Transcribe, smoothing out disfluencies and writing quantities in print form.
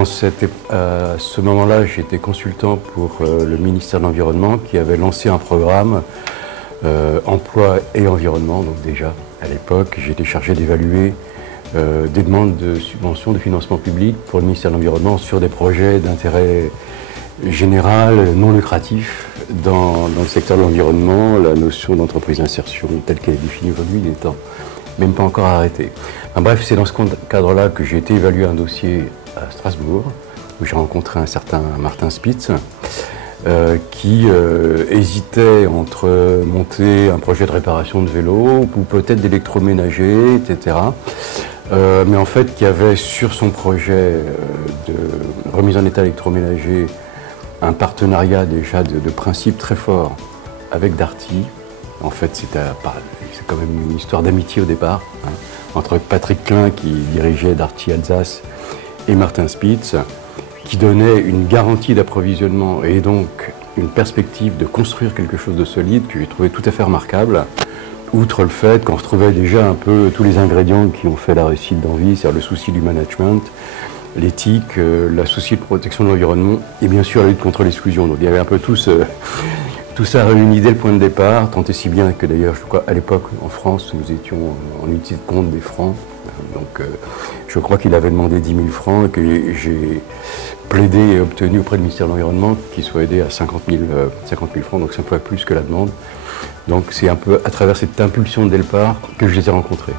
à ce moment-là, j'étais consultant pour le ministère de l'Environnement qui avait lancé un programme emploi et environnement. Donc déjà, à l'époque, j'étais chargé d'évaluer des demandes de subventions, de financement public pour le ministère de l'Environnement sur des projets d'intérêt général, non lucratif, dans le secteur de l'environnement. La notion d'entreprise d'insertion telle qu'elle est définie aujourd'hui n'étant même pas encore arrêtée. Enfin, bref, c'est dans ce cadre-là que j'ai été évaluer un dossier à Strasbourg, où j'ai rencontré un certain Martin Spitz, qui hésitait entre monter un projet de réparation de vélo ou peut-être d'électroménager, etc. Mais en fait, qui avait sur son projet de remise en état électroménager un partenariat déjà de principe très fort avec Darty. En fait, c'est quand même une histoire d'amitié au départ, hein, entre Patrick Klein, qui dirigeait Darty Alsace, et Martin Spitz, qui donnait une garantie d'approvisionnement et donc une perspective de construire quelque chose de solide que j'ai trouvé tout à fait remarquable, outre le fait qu'on retrouvait déjà un peu tous les ingrédients qui ont fait la réussite d'Envie, c'est-à-dire le souci du management, l'éthique, la souci de protection de l'environnement et bien sûr la lutte contre l'exclusion. Donc il y avait un peu tout ça réuni dès le point de départ, tant et si bien que d'ailleurs, je crois, à l'époque, en France, nous étions en unité de compte des francs. Donc je crois qu'il avait demandé 10 000 francs et que j'ai plaidé et obtenu auprès du ministère de l'Environnement qu'il soit aidé à 50 000 francs, donc 5 fois plus que la demande. Donc c'est un peu à travers cette impulsion dès le départ que je les ai rencontrés.